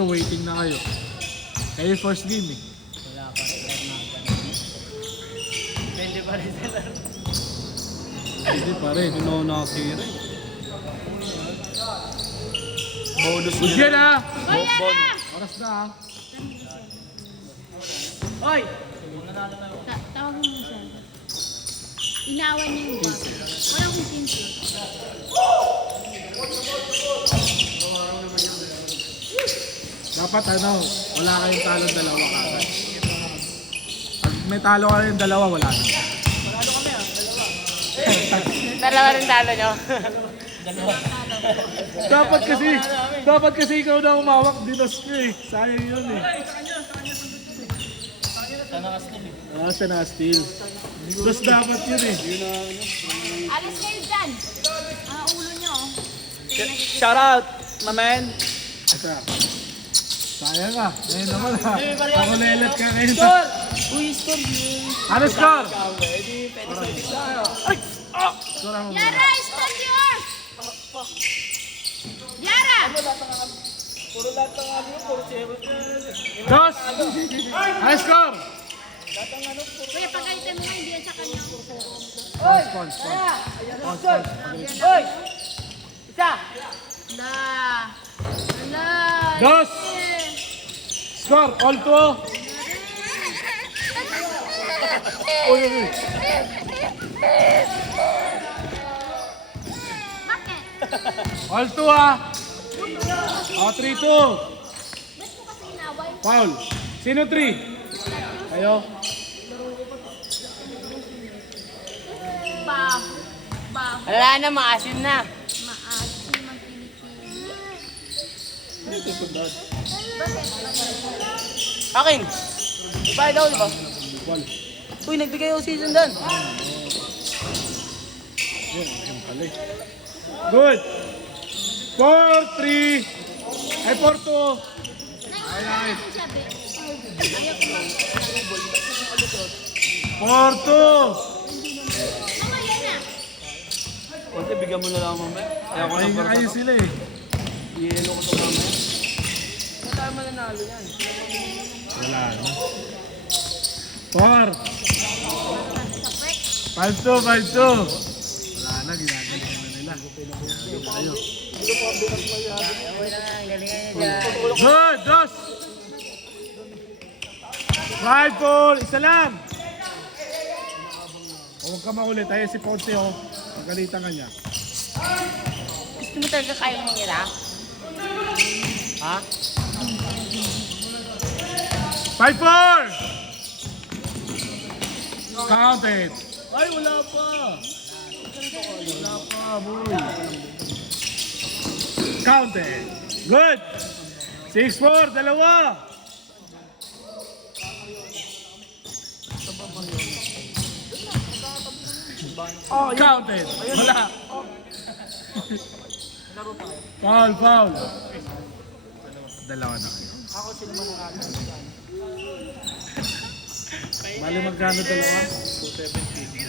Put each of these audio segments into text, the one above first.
Waiting na kayo. Kayo first game eh. Wala pa rin. Depende pa rin sa laro. Hindi pa rin. Hindi na nakakira eh. Bonus Bugyan ah! Bonus. Oras na ah. Hoy! Tawag mo siya. Inawan niya yung bag. Walang kusinsi. Dapat ano, wala kayong talong dalawa kagad. Pag may talo kayong dalawa, wala na. Dalawa rin talo nyo. Dapat kasi ikaw na umawak, dinos ko eh. Sayang yun eh. Siya naka-steal. Dos dapat yun eh. Alis kayo dyan. Ulo niyo. Shout out, my man. Asa. Sayang ah. Ngayon naman ah. Ako lelet ka ngayon. Score! Uy, score! Ano score? Ay! Ah! Score ang Yara, it's not yours! Yara! Puro lahat ng ano, puro zero. Dos! Ano score? Kuya, pagkaitan mo nga, hindi yan sa kanya. Spons. Hoy! Isa! La. La. Dos! Score! All two! Uy, uy, uy. Bakit? All two ah! O, 3-2. Ba't mo kasi inaway? Foul. Sino 3? Ayo. Baho. Baho. Wala na, maasim na. Maasim ang Pilipino. Akin! Ibayad ako, di ba? Ball. Uy, nagbigay ako season doon. Good. 4-3. Ay, 4-2. Ay, Sabi, ayaw ko lang. 4-2. Mamaya na. Kunti, bigyan mo na lang mamaya. Kaya ako Ay, ng nga ayun sila eh. i-elo ko sa mamaya. Saan tayo mananalo yan? Wala na. 4. 5-2. Wala na, ginagaling na nila. Ginagaling tayo. Good, dos. 5-4. Isa lang. Huwag ka makulit. Tayo si Ponce oh. Pagkalitan ka niya. Gusto mo talaga kaya ng ira? Ha? 5-4. Counted. Ay, wala pa. Wala pa, boy. Counted. Good. 6-4, dalawa. Oh, counted. Wala. Foul. Dalawa na kayo. Bali magkano dalawa? 270.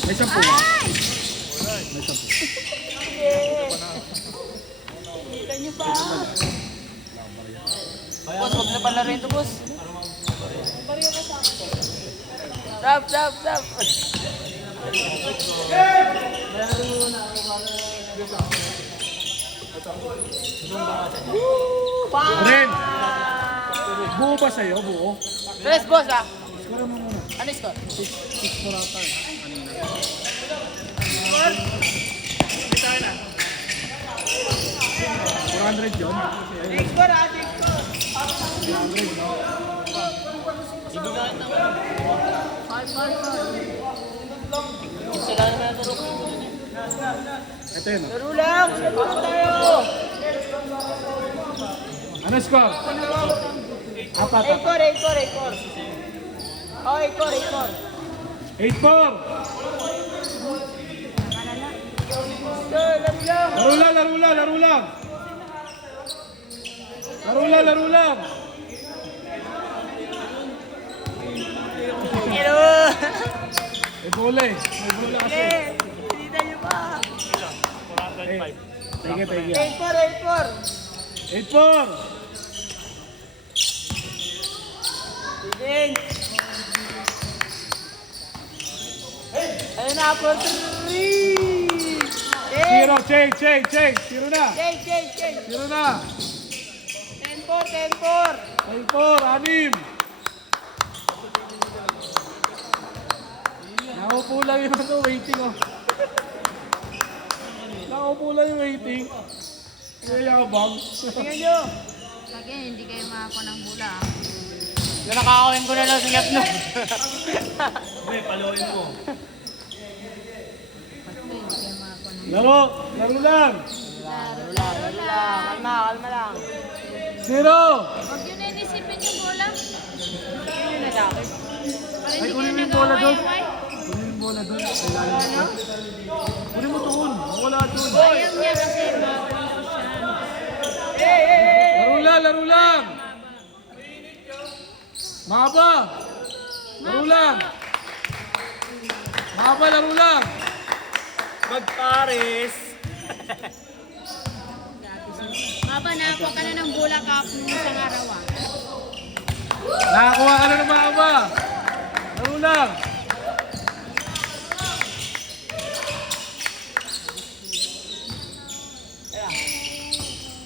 May 10 ba? May 10. Kita niyo pa. Boss, huwag na pala rin ito, boss. Stop. Ren! Buo ba sa'yo? Buo? Tres, boss, ah. Score mo muna. Ano yung score? 6-4 ata eh. Kanina. 400 yun? Score, ah. Isa lang naman ito. Ito yun. Laro lang! Laro tayo! Ano score? Apat. 8-4. Oh, 8-4. 8-4. Laro lang. Hello! bola eh. May bola kasi. Sige, hindi niyo pa. Sige. 8-4, 8-4. 8-4. Bitin. Ayun na, 4-3. Zero, change. Zero na. Change. Zero na. 10-4. 10-4, 6. Nakaupo lang yung waiting oh. Nakaupo lang yung waiting. Yayabang. Tingnan nyo. Again, hindi kayo makakuha ng bola. ah. Yung nakakawin ko na lang sa left no. Hindi, paluin mo. Pati hindi kayo makakuha ng Laro lang. Kalma lang. Zero. Huwag yun na inisipin yung bola. Yun yun na sa akin. Para Ay, hindi kunin mo kayo yung bola doon. nag-away-away. Kunin yung bola doon. Kunin mo doon. Wala doon. Ayaw niya kasi makakuha siya. Laro lang. Mahaba. Laro lang. Magpares. Maba, nakakuha ka na ng bola kahapon ng isang araw ah. Nakakuha ka na ng mahaba. Laro lang.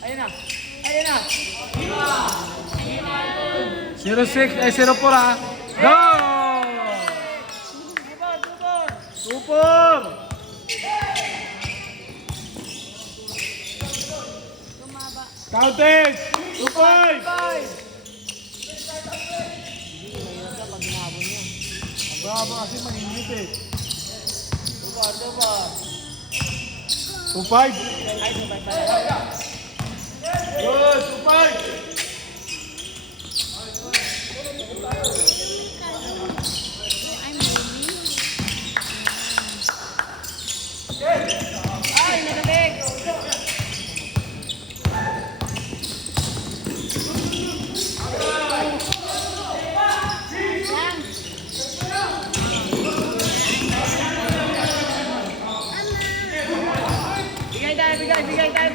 Ayun na. 0-6, 0-4 ha. Go! 2-4. Counted. 2-5. Bravo kasi mainit eh. 2-5. Good, 2-5. I'm moving. Ay, nagaling. Lang.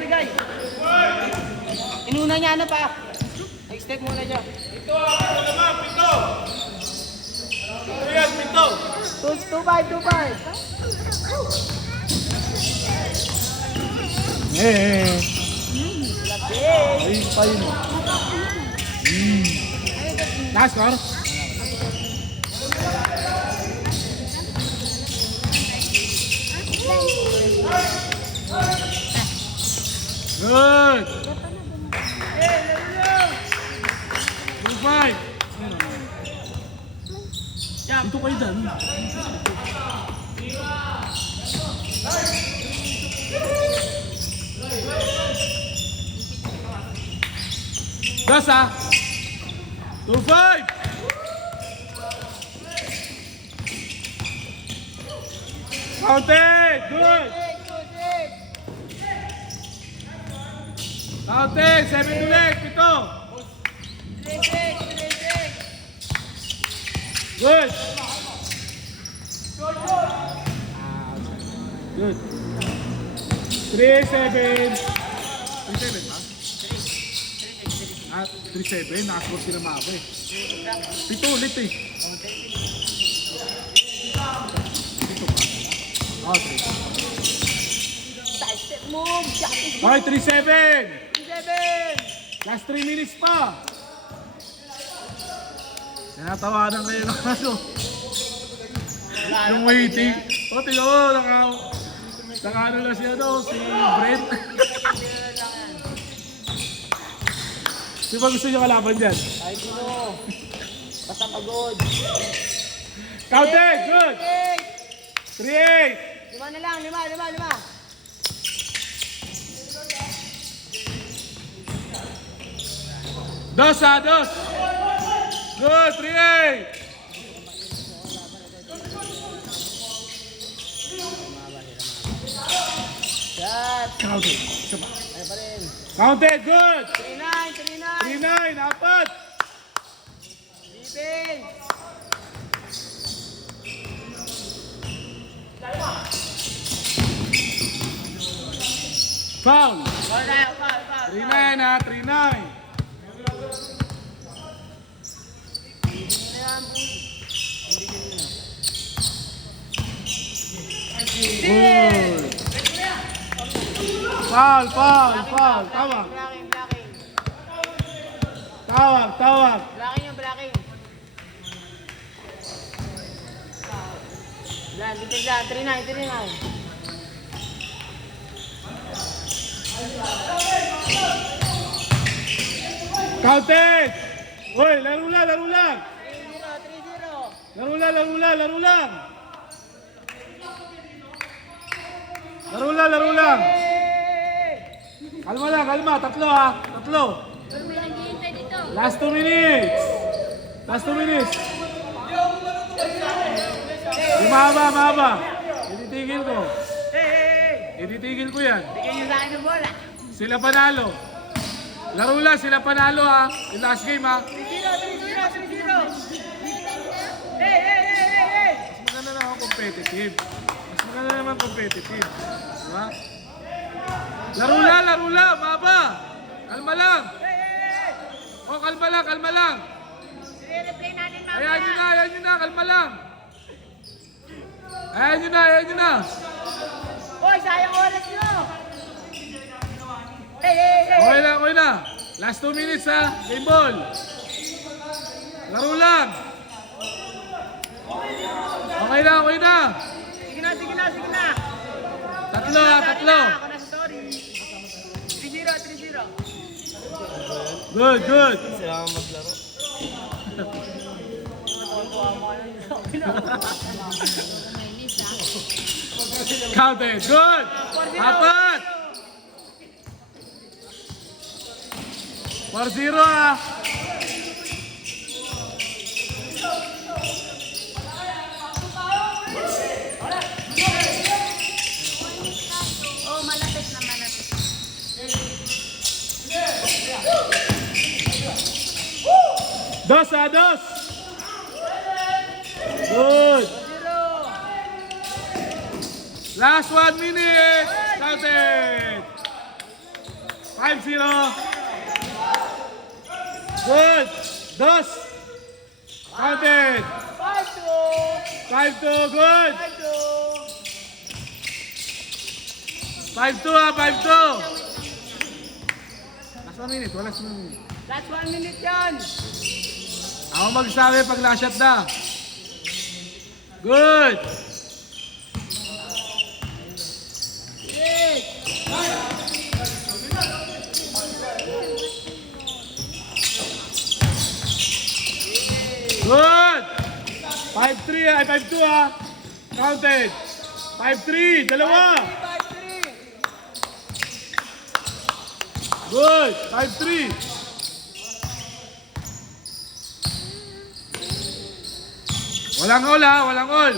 Bigay. Inuna niya ano pa. Nag-step muna siya. Pito. Ayan, pito. 2-5. Ayun pa yun. Last score. Good. 2-5. Dito kayo dyan. Das ah. 2-5. Counted. Good. Counted. 7 ulit. Pito. Good. Good. 3-7. 3-7 ba? 3-7. Nakascore sila Maba eh. Pito ulit eh. Pito ba? Oh, 3. Step move. Okay, 3-7. 7. Last 3 minutes pa. Tinatawanan kayo ng ano. Yung waiting. O, tingnan mo, naka-ano lang si Brent. Di ba gusto nyo kalaban dyan? Ay, sino? Basta pagod. Counted! Good! 3-8! 5 na lang. 5. Dos! Good! 3-8! Shot. Counted! Isa pa. Ay pa rin. Counted! Good! 3-9. 3-9! Apat! Defense. Foul. Foul tayo, foul, foul. 3-9 ha, 3-9. Good. Foul, foul, foul. Tawag. Blocking, blocking. Tawag, tawag. Blocking yung blocking. Yan, bitig lang. 3-9, 3-9. Counted. Uy, laro lang, laro lang. 3-0, 3-0. Laro lang, laro lang, laro lang. Laro lang, laro lang. Kalma lang, kalma. Tatlo ha. Tatlo. May naghihintay dito. Last 2 minutes. Last 2 minutes. Yung mahaba, mahaba. Ititigil ko. Ititigil ko yan. Bigyan nyo sa akin ng bola. Sila panalo. Laro lang, sila panalo ha. Yung last game ha. 3-0, 3-0, 3-0. Hey! Mas maganda naman competitive. Mas maganda naman competitive. Diba? Laro lang, mahaba. Kalma lang. O, kalma lang, kalma lang. I-replay natin mamaya. Ayan nyo na, kalma lang. Ayan nyo na. Hoy, sayang oras nyo. Hey! Okay na. Last 2 minutes ha. Game ball. Laro lang. Okay na. Sige na. Tatlo ha, tatlo. Ako na sa story. 3-0, 3-0. Good. Sila ang maglaro. May miss ha. Counted. Good. Apat. 4-0 ha. Oh, malapit na malapit. Dos. Good. Last 1 minute. Counted. 5-0. Good. Dos. Counted. 5-2. Good. 5-2 ha. 5-2. Last 1 minute. Last 1 minute. Last 1 minute yan. Ako magsabi pag last shot na. Good. Good. 5-3 ha. 5-2 ha. Counted. 5-3. Dalawa. 5-3. Good. 5-3. Walang all ha. Walang all.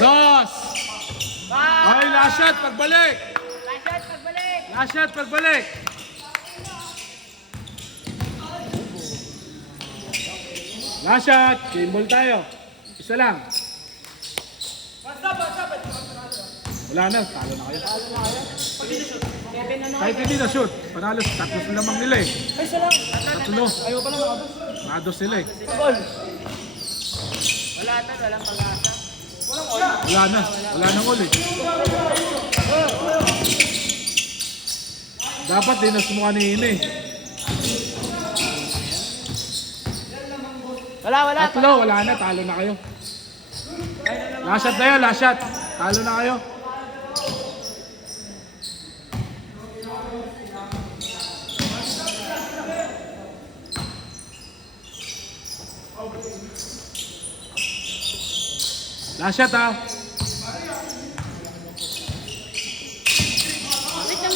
Dos. Ay, last shot. Pagbalik. Last shot. Pagbalik. Last shot. Game ball tayo. Isa lang. Wala na. Talo na kayo. Kahit hindi na shoot. Panalo. Tatlo sila lamang nila eh. Tatlo. Ayaw pa lang. Nados sila eh. Walang pag-asa. Wala na. Wala nang uli. Dapat dinas mo kanina eh. Wala. Tatlo. Wala na. Talo na kayo. Last shot na yun. Last shot. Talo na kayo. Last shot ha. Wait lang.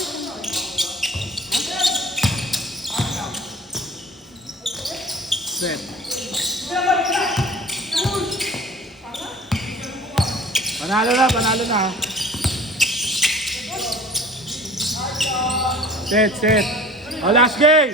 Set. Panalo na ha. Set. Oh, last game.